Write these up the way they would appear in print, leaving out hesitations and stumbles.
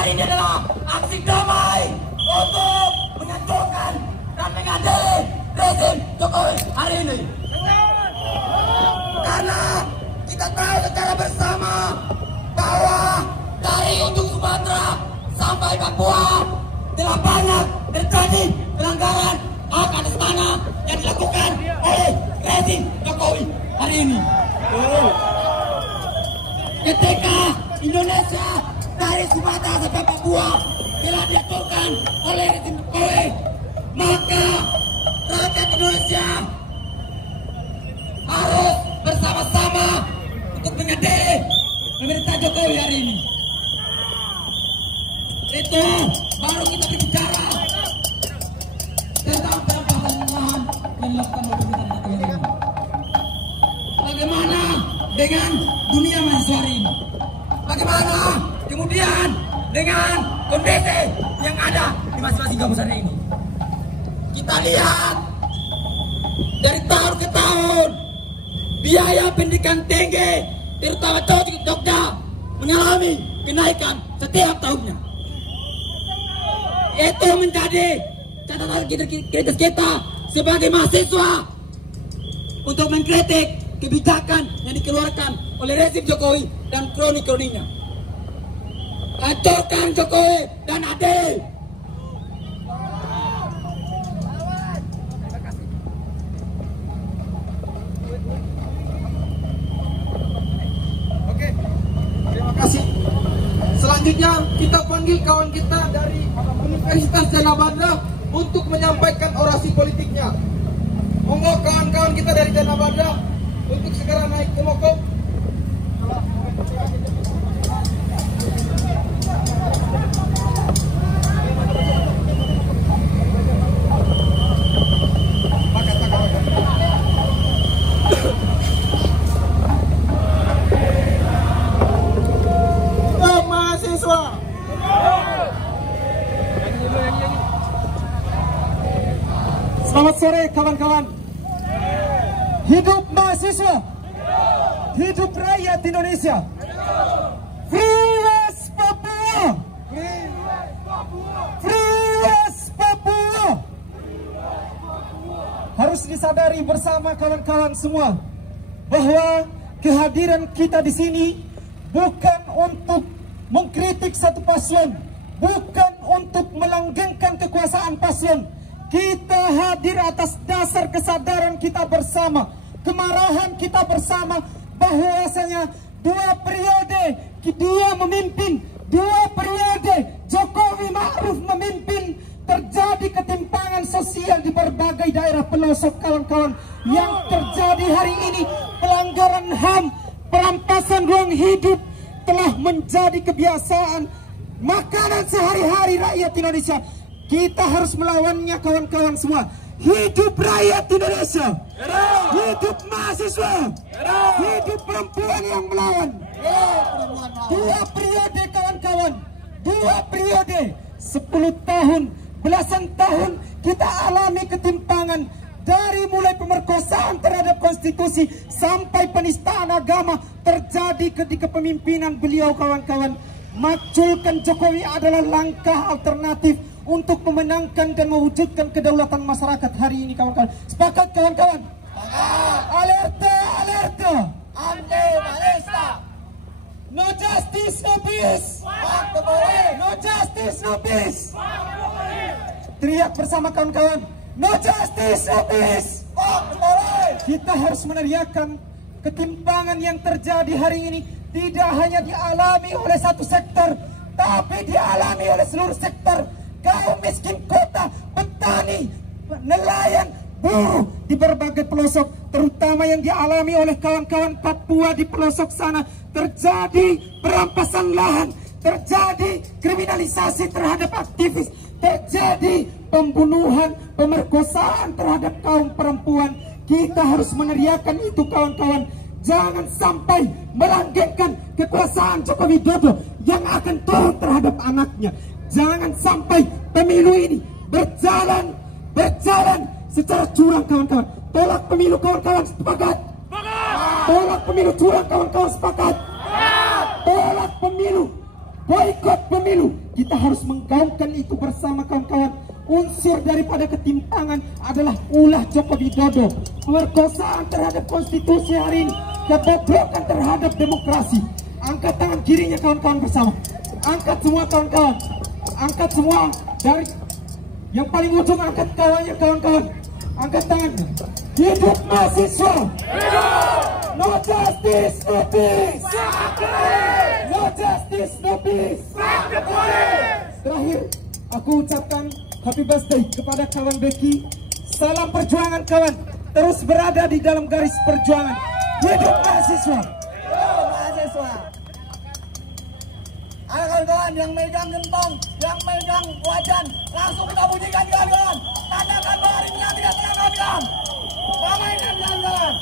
hari ini adalah aksi damai untuk menghancurkan dan mengadili rezim Jokowi hari ini. Karena kita tahu secara bersama bahwa dari ujung Sumatera sampai Papua telah banyak terjadi pelanggaran hak atas tanah yang dilakukan oleh rezim Jokowi hari ini. Ketika Indonesia dari Sumatera sampai Papua telah diaturkan oleh rezim Jokowi, maka rakyat Indonesia harus bersama-sama untuk mengadili pemerintah Jokowi hari ini. Itu baru kita berbicara tentang perampasan lahan yang dilakukan oleh pemerintah Jokowi hari ini. Bagaimana dengan dunia mahasiswa hari ini? Bagaimana kemudian dengan kondisi yang ada di masing-masing kampus hari ini? Kita lihat dari tahun ke tahun biaya pendidikan tinggi terutama Jogja mengalami kenaikan setiap tahunnya. Itu menjadi catatan kritis kita sebagai mahasiswa untuk mengkritik kebijakan yang dikeluarkan oleh rezim Jokowi dan kroni-kroninya. Hancurkan Jokowi dan adil. Oke, terima kasih. Selanjutnya kita panggil kawan kita dari Universitas Gadjah Mada untuk menyampaikan orasi politiknya. Monggo kawan-kawan kita dari Gadjah Mada untuk segera naik ke mokok. Mahasiswa. Selamat sore kawan-kawan. Hidup mahasiswa. Hidup rakyat Indonesia. Free West Papua. Free West Papua. Harus disadari bersama kawan-kawan semua bahwa kehadiran kita di sini bukan untuk mengkritik satu paslon, bukan untuk melanggengkan kekuasaan paslon. Kita hadir atas dasar kesadaran kita bersama, kemarahan kita bersama bahwasanya 2 periode dia memimpin, 2 periode Jokowi Ma'ruf memimpin, terjadi ketimpangan sosial di berbagai daerah pelosok kawan-kawan. Yang terjadi hari ini pelanggaran HAM, perampasan ruang hidup telah menjadi kebiasaan makanan sehari-hari rakyat Indonesia. Kita harus melawannya kawan-kawan semua. Hidup rakyat Indonesia. Hidup mahasiswa. Hidup perempuan yang melawan. 2 periode kawan-kawan. 2 periode. 10 tahun, belasan tahun kita alami ketimpangan. Dari mulai pemerkosaan terhadap konstitusi sampai penistaan agama terjadi ketika kepemimpinan beliau kawan-kawan. Maculkan Jokowi adalah langkah alternatif untuk memenangkan dan mewujudkan kedaulatan masyarakat hari ini kawan-kawan. Sepakat kawan-kawan? Alerta, alerta. Anti Malaysia. No justice, no peace. No justice, no peace. Teriak bersama kawan-kawan. No justice, no peace. Kita harus meneriakkan ketimpangan yang terjadi hari ini tidak hanya dialami oleh satu sektor, tapi dialami oleh seluruh sektor. Kaum miskin kota, petani, nelayan, buruh di berbagai pelosok, terutama yang dialami oleh kawan-kawan Papua di pelosok sana. Terjadi perampasan lahan, terjadi kriminalisasi terhadap aktivis, terjadi pembunuhan, pemerkosaan terhadap kaum perempuan. Kita harus meneriakan itu kawan-kawan. Jangan sampai melanggengkan kekuasaan Joko Widodo yang akan turun terhadap anaknya. Jangan sampai pemilu ini berjalan secara curang kawan-kawan. Tolak pemilu kawan-kawan, sepakat? Tolak pemilu curang kawan-kawan, sepakat? Tolak pemilu, boikot pemilu. kita harus menggaungkan itu bersama kawan-kawan. Unsur daripada ketimpangan adalah ulah Joko Widodo, pemerkosaan terhadap konstitusi hari ini, kebobrokan terhadap demokrasi. Angkat tangan kirinya kawan-kawan bersama. Angkat semua kawan-kawan. Angkat semua dari yang paling ujung, angkat kawannya kawan-kawan. Angkat tangannya. Hidup mahasiswa. Hidup. No justice, no peace. No justice, no peace. Terakhir, aku ucapkan happy birthday kepada kawan Becky. Salam perjuangan kawan. Terus berada di dalam garis perjuangan. Hidup mahasiswa. Hidup mahasiswa. Ayo kawan-kawan yang megang gentong, yang megang wajan, langsung kita bunyikan kawan-kawan. Tandakan bahwa hari ini tidak tenang kawan-kawan. Ramaikan kawan-kawan.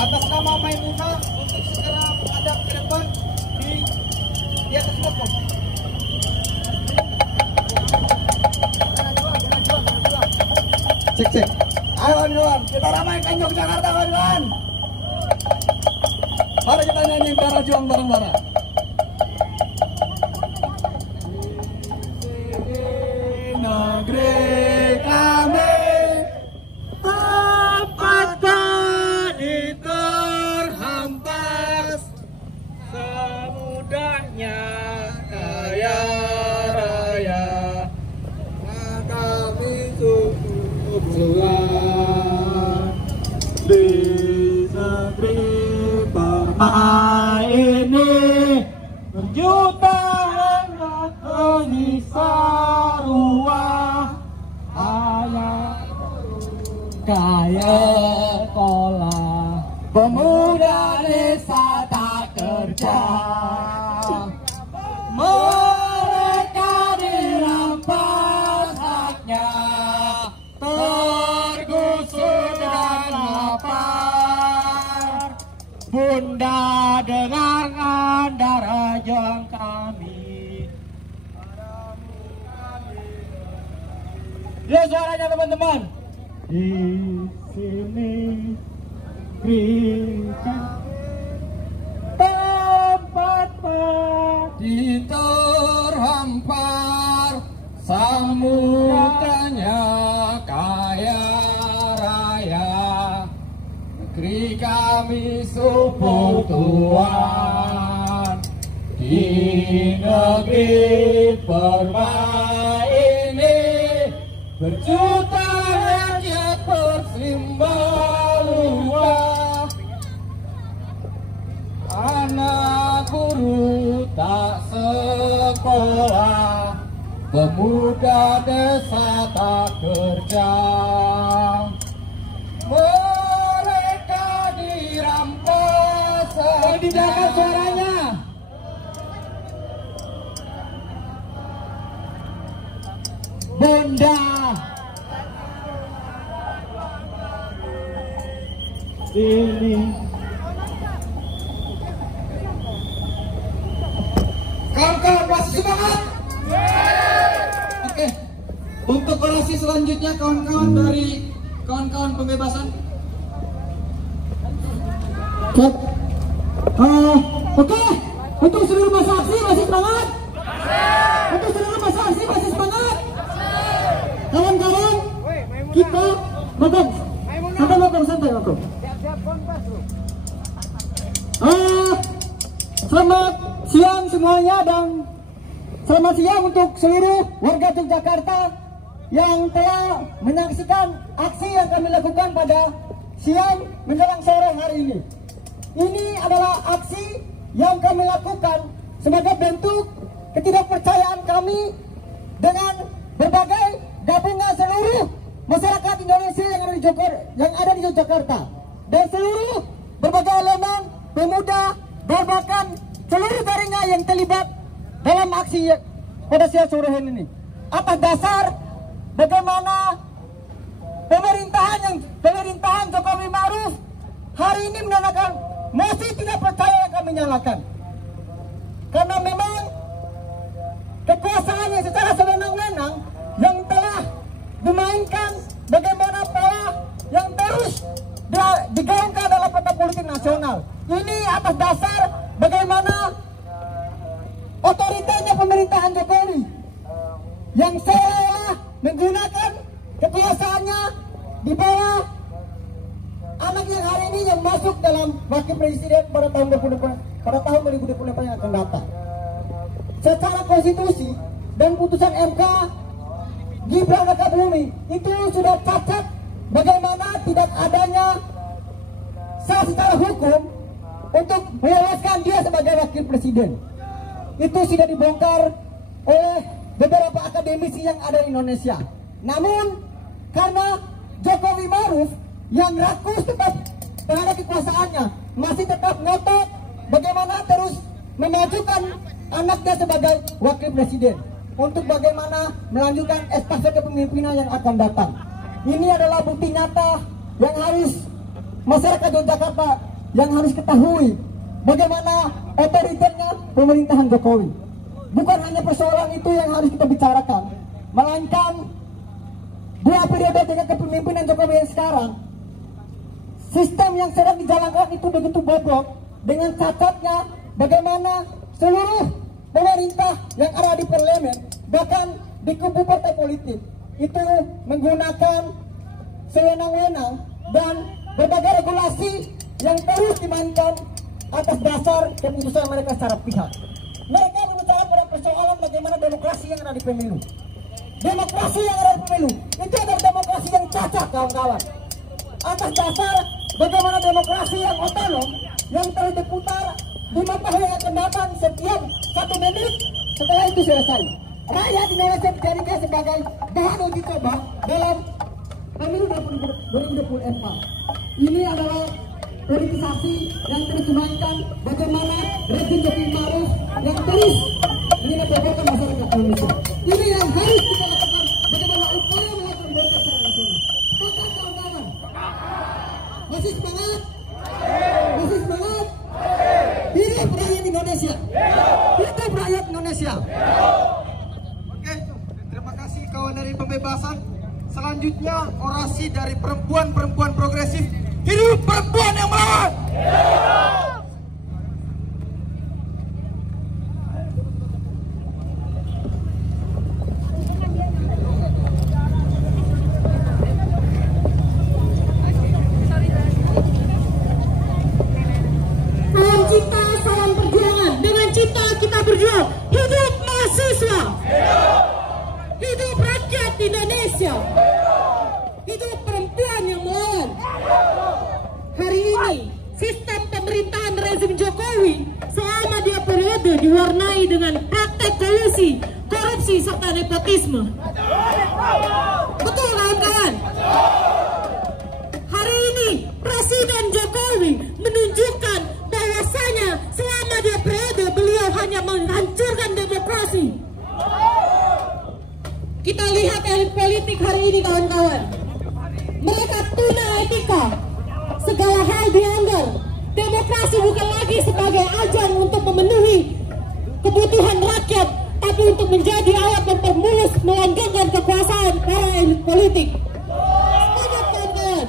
Atas nama Maimunah untuk segera menghadap ke depan di atas pokok. Cek. Ayo kawan-kawan, kita ramaikan Yogyakarta kawan-kawan. Mari kita nyanyi Bara Juang bareng-bareng. Negeri kami tempat kami terhampas, semudahnya kaya raya, kami cukup jual di negeri permai ini. Berjuta hebat sarua ayah kaya kola, pemuda desa tak kerja, mereka dirampas haknya, tergusur dan lapar. Bunda dengarkan darah juang kami. Ya suaranya teman-teman. Di sini berikan tempat mati terhampar, samudanya kaya raya, negeri kami subur Tuhan. Di negeri permai ini berjuta rakyat bersimbah luah, anak guru tak sekolah, pemuda desa tak kerja, mereka dirampas. Didengarkan suaranya. Bunda ini kawan-kawan masih semangat? Oke, untuk orasi selanjutnya kawan-kawan dari kawan-kawan pembebasan. Oke, untuk seluruh masa aksi masih semangat? Untuk seluruh masa aksi masih semangat? Kawan-kawan, kita santai. Selamat siang semuanya, dan selamat siang untuk seluruh warga Yogyakarta yang telah menyaksikan aksi yang kami lakukan pada siang menjelang sore hari ini. Ini adalah aksi yang kami lakukan sebagai bentuk ketidakpercayaan kami dengan berbagai gabungan seluruh masyarakat Indonesia yang ada di Yogyakarta, dan seluruh berbagai elemen pemuda, bahkan seluruh jaringan yang terlibat dalam aksi pada siang sore ini. Atas dasar bagaimana pemerintahan Jokowi Ma'ruf hari ini menandakan mosi tidak percaya yang kami nyalakan, karena memang kekuasaannya secara sewenang-wenang yang telah yang seolah-olah menggunakan kekuasaannya di bawah anak yang hari ini yang masuk dalam wakil presiden pada tahun 2024 yang akan datang. Secara konstitusi dan putusan MK, Gibran Rakabuming itu sudah cacat bagaimana tidak adanya sah secara hukum untuk meloloskan dia sebagai wakil presiden. Itu sudah dibongkar oleh beberapa akademisi yang ada di Indonesia. Namun karena Jokowi Maruf yang rakus tetap terhadap kekuasaannya, masih tetap ngotot bagaimana terus memajukan anaknya sebagai wakil presiden untuk bagaimana melanjutkan estafet kepemimpinan yang akan datang. Ini adalah bukti nyata yang harus masyarakat Yogyakarta yang harus ketahui bagaimana otoriternya pemerintahan Jokowi. Bukan hanya persoalan itu yang harus kita bicarakan, melainkan 2 periode dengan kepemimpinan Jokowi yang sekarang, sistem yang sedang dijalankan itu begitu bobrok dengan cacatnya bagaimana seluruh pemerintah yang ada di parlemen, bahkan di kubu partai politik itu menggunakan sewenang-wenang dan berbagai regulasi yang terus dimainkan atas dasar keputusan mereka secara pihak. Mereka berbicara pada persoalan bagaimana demokrasi yang ada di pemilu. Demokrasi yang ada di pemilu itu adalah demokrasi yang cacat, kawan-kawan. Atas dasar bagaimana demokrasi yang otonom yang terus diputar 5 tahun yang akan datang setiap 1 menit, setelah itu selesai. Rakyat Indonesia dijadikan sebagai bahan uji coba dalam pemilu 2024. Ini adalah politisasi yang terus dimainkan bagaimana rezim Jokowi Maruf yang terus menyebabkan masyarakat Indonesia. Ini yang harus kita lakukan, bagaimana upaya melakukan demokrasi secara nasional. Sepakat, kawan-kawan? Masih semangat? Masih semangat? Hidup rakyat Indonesia! Hidup rakyat Indonesia! Oke, terima kasih kawan dari pembebasan. Selanjutnya orasi dari perempuan-perempuan progresif. Hidup perempuan yang melawan! Salam cita, salam perjuangan. Dengan cita kita berjuang. Hidup mahasiswa! Hidup rakyat Indonesia! Hidup perempuan yang melawan! Hari ini, sistem pemerintahan rezim Jokowi selama dia periode diwarnai dengan praktek kolusi, korupsi, serta nepotisme. Betul, kawan-kawan? Hari ini, Presiden Jokowi menunjukkan bahwasanya selama dia periode beliau hanya menghancurkan demokrasi. Kita lihat elit politik hari ini, kawan-kawan. Mereka tuna etika. Segala hal dilanggar. Demokrasi bukan lagi sebagai ajang untuk memenuhi kebutuhan rakyat, tapi untuk menjadi alat mempermulus melanggengkan kekuasaan para elit politik. Semangat, kawan-kawan.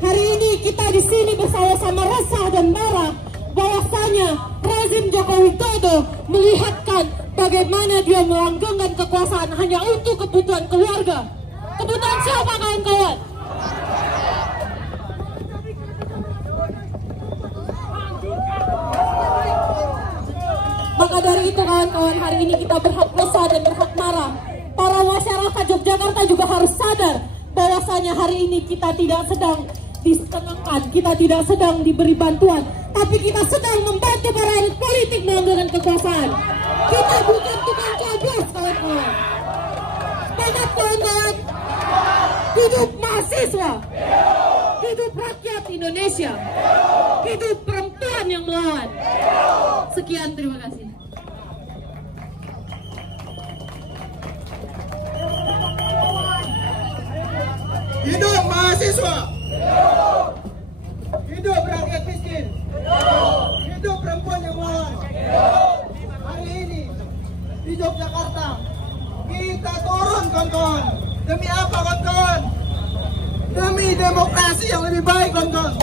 Hari ini kita di sini bersama-sama resah dan marah bahwasanya rezim Joko Widodo melihatkan bagaimana dia melanggengkan kekuasaan hanya untuk kebutuhan keluarga. Kebutuhan siapa, kawan-kawan? Maka dari itu, kawan-kawan, hari ini kita berhak resah dan berhak marah. Para masyarakat Yogyakarta juga harus sadar bahwasanya hari ini kita tidak sedang disenangkan, kita tidak sedang diberi bantuan, tapi kita sedang membantu para elit politik melanggengkan kekuasaan. Kita bukan tukang coblos, kawan-kawan. Semangat, kawan-kawan. Hidup mahasiswa. Hidup rakyat Indonesia. Hidup perempuan yang melawan. Sekian, terima kasih. Hidup mahasiswa! Hidup rakyat miskin! Hidup perempuan yang melawan! Hari ini di Yogyakarta kita turun, kawan-kawan. Demi apa, kawan-kawan? Demi demokrasi yang lebih baik, kawan-kawan.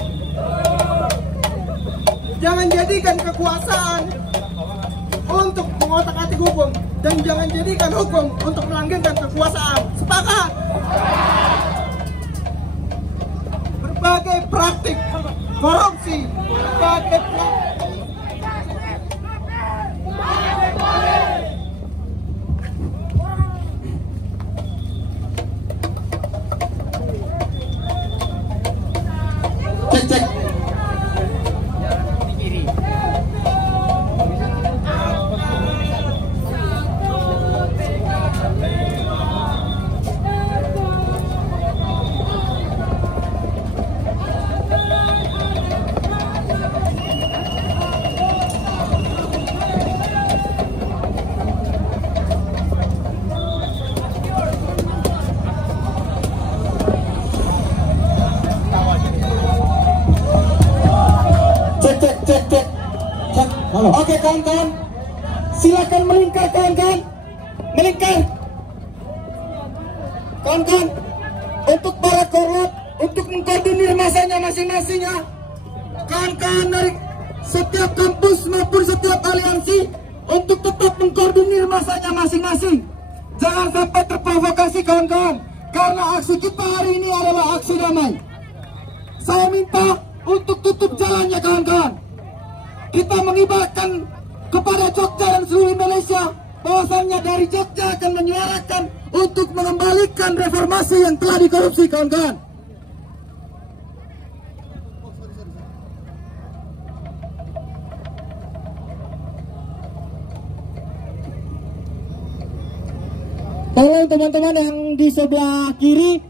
Jangan jadikan kekuasaan untuk mengotak-atik hukum, dan jangan jadikan hukum untuk melanggengkan kekuasaan. Sepakat? Berbagai praktik korupsi, berbagai praktik cek. Cek. Halo. Oke kawan-kawan, silakan melingkar kawan-kawan, melingkar. Kawan-kawan, untuk para korlap, untuk mengkoordinir masanya masing-masing ya. Kawan-kawan dari setiap kampus maupun setiap aliansi untuk tetap mengkoordinir masanya masing-masing. Jangan sampai terprovokasi kawan-kawan, karena aksi kita hari ini adalah aksi damai. Saya minta untuk tutup jalannya kawan-kawan. Kita mengibarkan kepada Jogja dan seluruh Indonesia bahwasannya dari Jogja akan menyuarakan untuk mengembalikan reformasi yang telah dikorupsi kawan-kawan. Tolong teman-teman yang di sebelah kiri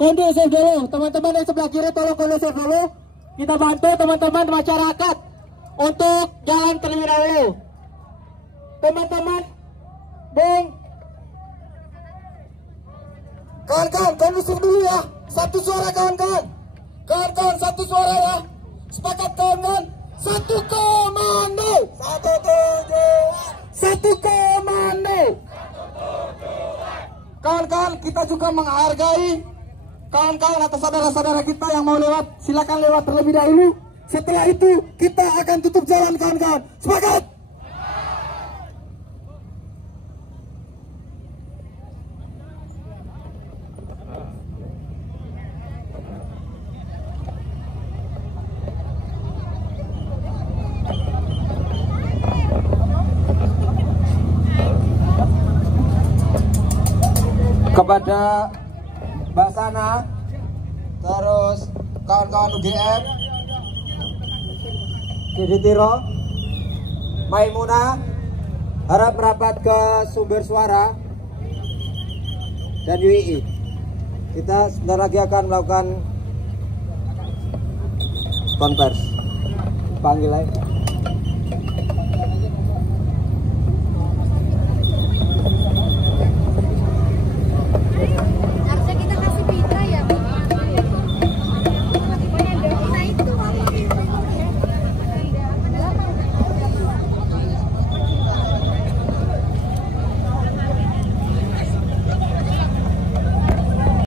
kondusif dulu. Teman-teman yang sebelah kiri tolong kondusif dulu. Kita bantu teman-teman masyarakat untuk jalan terlebih dahulu. Teman-teman, kawan-kawan kondusif dulu ya. Satu suara kawan-kawan. Kawan-kawan satu suara ya. Sepakat kawan-kawan. Satu komando. Satu tujuan. Satu komando. Kawan-kawan, kita juga menghargai kawan-kawan atau saudara-saudara kita yang mau lewat, silakan lewat terlebih dahulu. Setelah itu kita akan tutup jalan kawan-kawan. Sepakat? Kepada Mbak Sana, terus kawan-kawan UGM, Didi Tiro, Maimuna, harap merapat ke sumber suara dan UII. Kita sebentar lagi akan melakukan konversi. Panggil lagi.